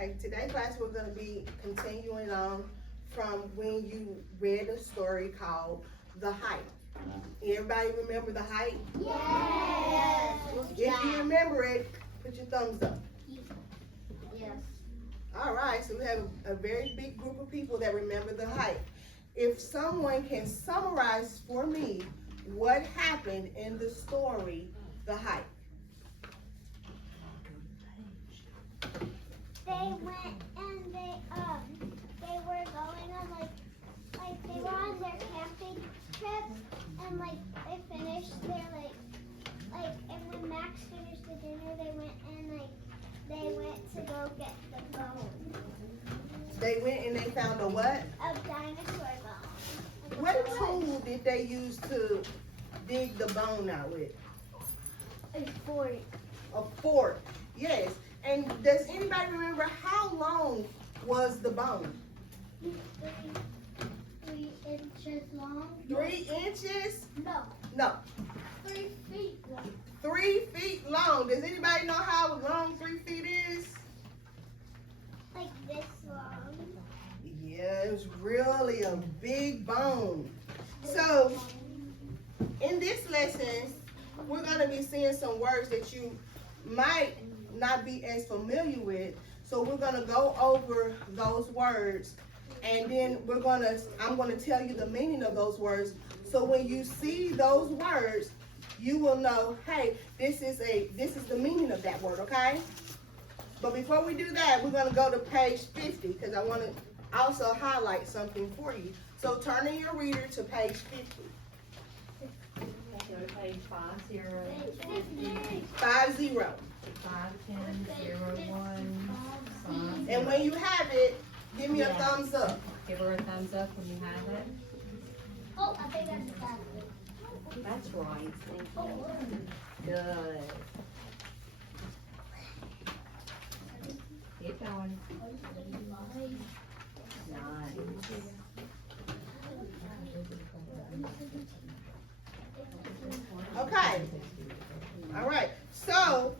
Okay, today class we're going to be continuing on from when you read a story called The Height. Everybody remember The Height? Yes. If you remember it, put your thumbs up. Yes. All right, so we have a very big group of people that remember The Height. If someone can summarize for me what happened in the story The Height. They went and they were going on like they were on their camping trip and they finished their and when Max finished the dinner they went and they went to go get the bone. They went and they found a what? A dinosaur bone. What tool did they use to dig the bone out with? A fork. A fork, yes. And does anybody remember how long was the bone? 3 inches long. 3 inches? No. No, 3 feet long. 3 feet long. Does anybody know how long 3 feet is? Like this long. Yeah, it was really a big bone. So, in this lesson, we're going to be seeing some words that you might not be as familiar with. So we're going to go over those words, and then I'm going to tell you the meaning of those words. So when you see those words, you will know, hey, this is the meaning of that word, okay? But before we do that, we're going to go to page 50 because I want to also highlight something for you. So turn in your reader to page 50. Go to page 50. 50. 51001. And when you have it, give me a Yeah. thumbs up. Give her a thumbs up when you have it. Oh, I think that's that. That's right. Thank you. Good. Keep going. Nice. Okay. All right. So,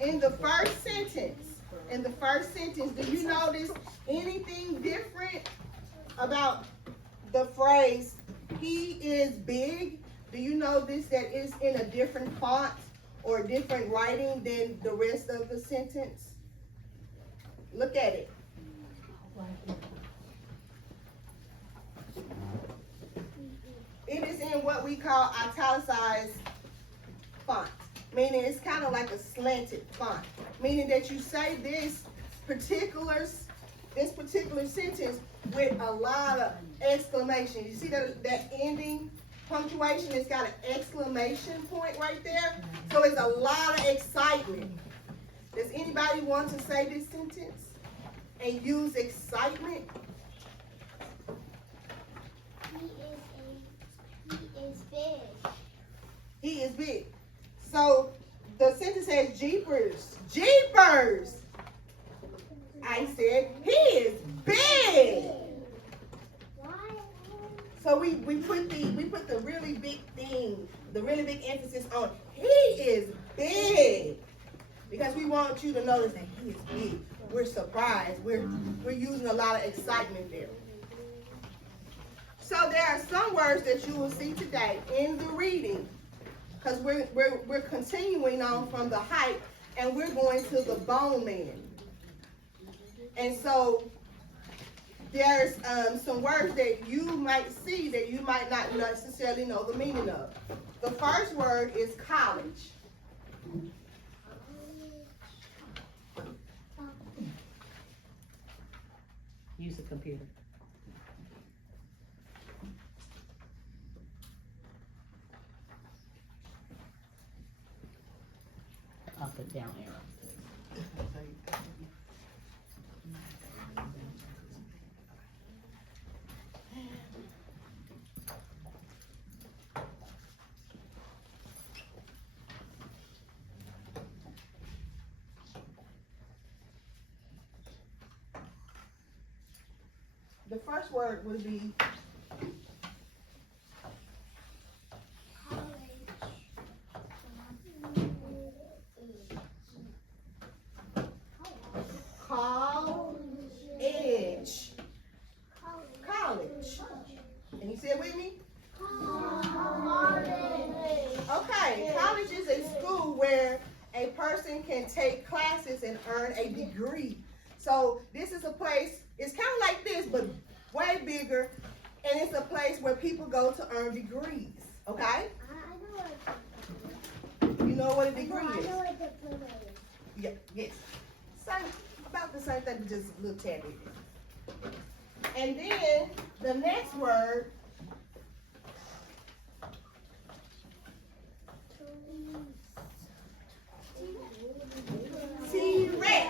in the first sentence, do you notice anything different about the phrase, he is big? Do you notice that it's in a different font or different writing than the rest of the sentence? Look at it. It is in what we call italicized font, meaning it's kind of like a slanted font, meaning that you say this particular sentence with a lot of exclamation. You see that ending punctuation? It's got an exclamation point right there, so it's a lot of excitement. Does anybody want to say this sentence and use excitement? He is big. He is big. So the sentence says Jeepers. Jeepers! I said he is big. Why? So we put the really big thing, the really big emphasis on he is big. Because we want you to notice that he is big. We're surprised. We're using a lot of excitement there. So there are some words that you will see today in the reading, because we're continuing on from the height, and we're going to the bone man. And so there's some words that you might see that you might not necessarily know the meaning of. The first word is college. Use the computer. Up and down arrow. The first word would be call earn a degree. So this is a place, it's kind of like this, but way bigger, and it's a place where people go to earn degrees, okay? I know what You know what a degree I is? know what the diploma is. Yeah, yes. Same, about the same thing, but just a little tad bit different. And then the next word, T-Rex.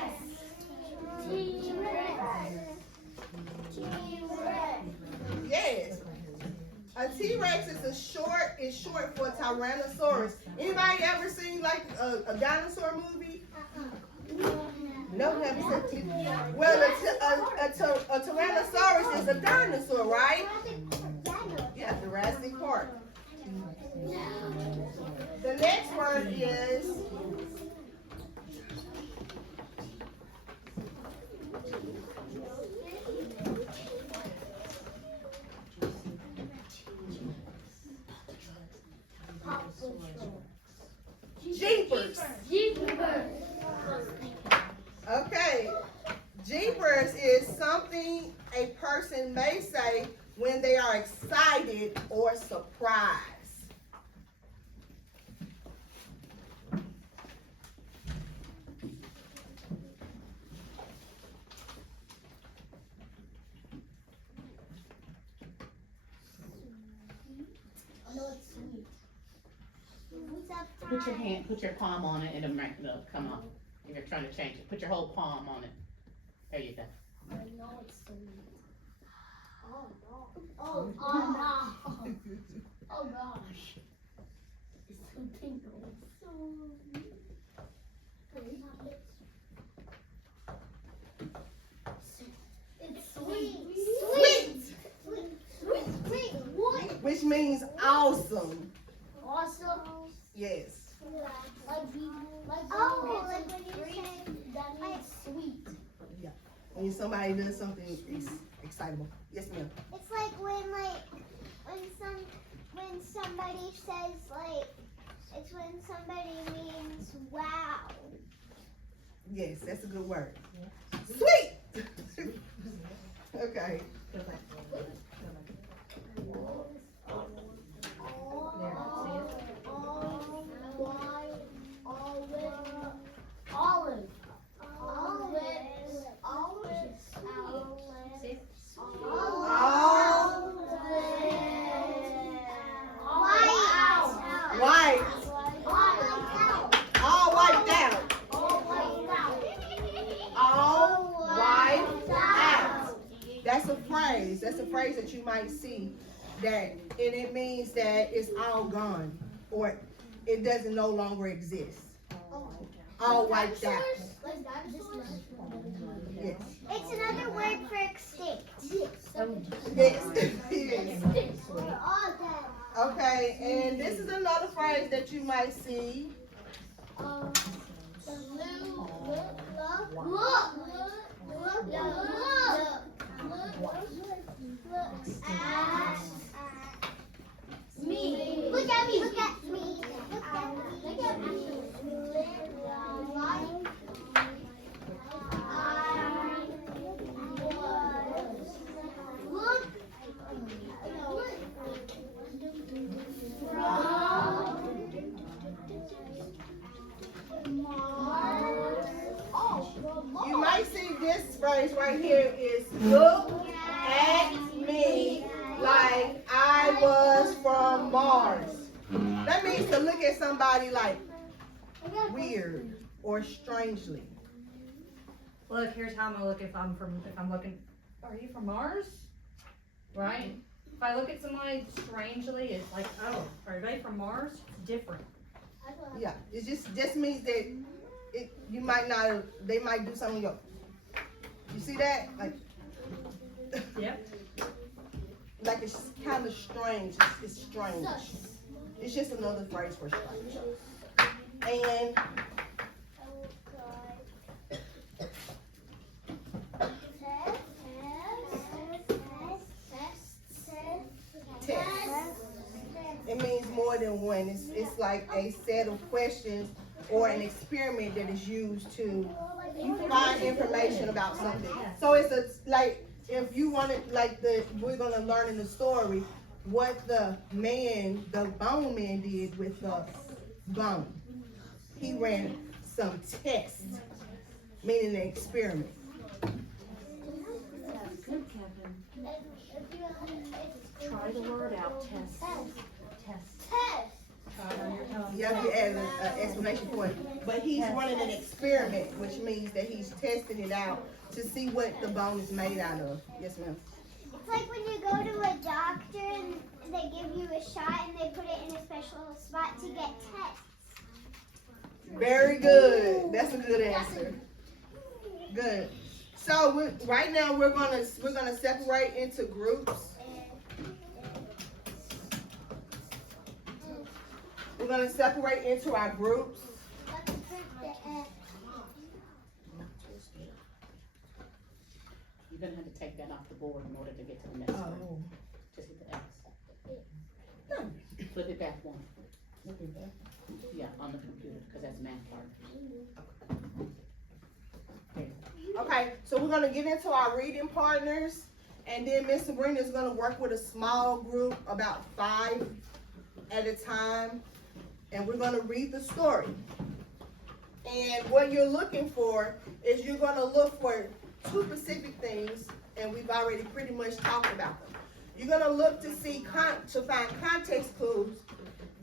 Yes. A T-Rex is short for Tyrannosaurus. Anybody ever seen like a dinosaur movie? No, haven't seen it. Well, a Tyrannosaurus is a dinosaur, right? Yeah, Jurassic Park. The next word is Jeepers. Okay, Jeepers is something a person may say when they are excited or surprised. Put your palm on it, it'll come up. If you're trying to change it, put your whole palm on it. There you go. I know it's sweet. Oh no. Oh no. Oh gosh. It's so tingly. So it's sweet. Sweet, Sweet. What? which means awesome. Awesome. Yes. Like like when you say that means sweet. When somebody does something excitable. Yes, ma'am. It's like when somebody says like it's when somebody means wow. Yes, that's a good word. Sweet. Okay. Olive. White. All wiped out. All wiped out. That's a phrase. That's a phrase that you might see that, and it means that it's all gone or it doesn't no longer exist. All wiped out. Yes. It's another word for extinct. Yes. Yes. We're all dead. Okay, and this is another phrase that you might see. Me. Look at me. Look at me. Look at me. You might see this phrase right here is look at me like I was from Mars. That means to look at somebody like weird or strangely. Look, here's how I'm gonna look if I'm looking. Are you from Mars? Right? If I look at somebody strangely, it's like, oh, are they from Mars? It's different. Yeah, it just means that you might not. They might do something. You see that? Like, Yep. like it's kind of strange. It's strange. It's just another phrase for strange. And test. It means more than one. It's like a set of questions or an experiment that is used to find information about something. So it's like, if you wanted, like we're gonna learn in the story what the bone man did with the bone. He ran some tests, meaning an experiment. Good, Kevin. Try the word out. Test. Test. Try it on your tongue. You have to add an explanation for it. But he's running an experiment, which means that he's testing it out to see what the bone is made out of. Yes, ma'am. It's like when you go to a doctor and they give you a shot and they put it in a special spot to get tests. Very good. That's a good answer. Good. So right now we're gonna separate into groups. We're gonna separate into our groups. You're gonna have to take that off the board in order to get to the next one. Oh. Just hit the X. Flip it back one. Yeah, on the computer, because that's math part. Okay, so we're gonna get into our reading partners, and then Miss Sabrina is gonna work with a small group, about 5 at a time, and we're gonna read the story. And what you're looking for is you're gonna look for 2 specific things, and we've already pretty much talked about them. You're gonna look to see to find context clues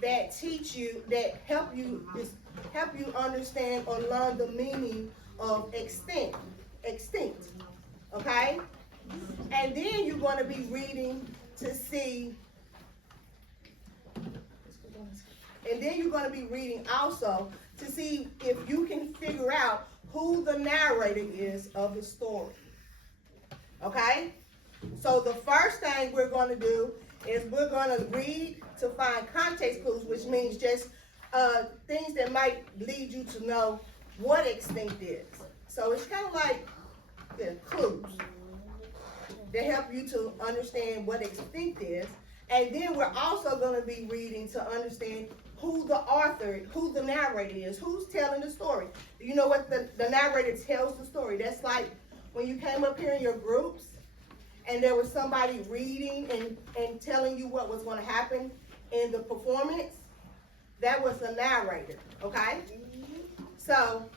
that teach you, that help you understand or learn the meaning of extinct, okay? And then you're gonna be reading to see, and then you're gonna be reading also to see if you can figure out who the narrator is of the story, okay? So the first thing we're gonna do is we're gonna read to find context clues, which means just things that might lead you to know what extinct is. So it's kind of like the clues that help you to understand what extinct is. And then we're also gonna be reading to understand who the author, who the narrator is, who's telling the story. You know what the narrator tells the story. That's like when you came up here in your groups and there was somebody reading and telling you what was gonna happen in the performance. That was the narrator, okay? So,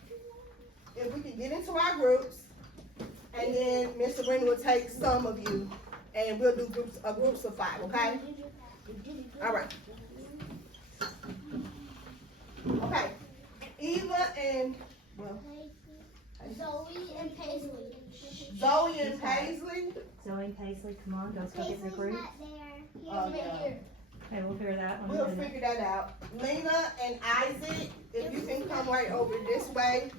if we can get into our groups, and then Miss Sabrina will take some of you, and we'll do groups of 5, okay? All right. Okay. Eva and, well, Zoe and Paisley. Zoe and Paisley. Zoe and Paisley, come on, let's go get your Paisley's group. not there. He's Oh, right yeah. here. Okay, we'll figure that one We'll out. figure that out. Lena and Isaac, if you can come right over this way.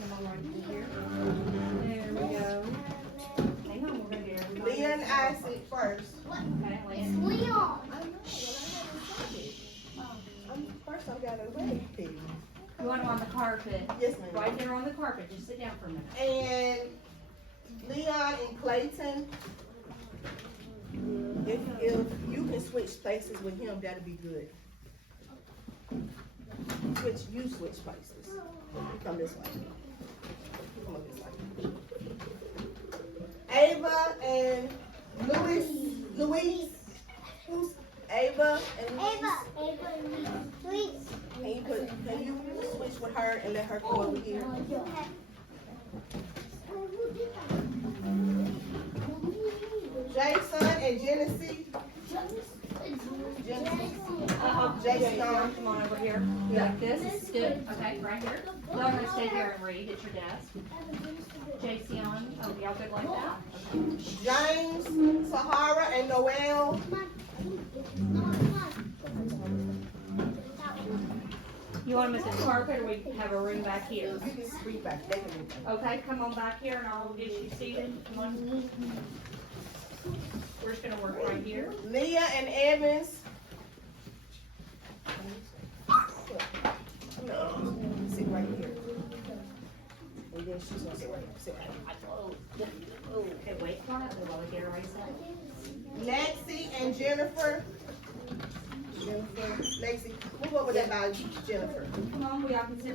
Come on, right through here. There we go. Hang on, we're gonna get everybody. Leah and Isaac first. Okay, It's Leah. Leon. First I gotta wait. You want them on the carpet? Yes, ma'am. Right there on the carpet, just sit down for a minute. And Leon and Clayton, if you can switch places with him, that'd be good. You switch places. You come this way. You come up this way. Ava and Luis. Who's Ava and Luis? Ava and Luis. Can you switch with her and let her come over here? Jason and Genesee. Jason, come on over here. You like this? This is good. Okay, right here. Y'all are gonna stay there and read at your desk. Jason, oh, y'all good like that? James, Sahara, and Noel. You want them at the carpet or we have a room back here? You can read back. They can read back. Okay, come on back here and I'll get you seated. Come on. We're just gonna work right here. Leah and Evans. No, sit right here. And then she's gonna sit right here. Sit right here. Okay, wait quietly while I get her right side. Nancy and Jennifer. Nancy, move over there by Jennifer. Come on, we all can sit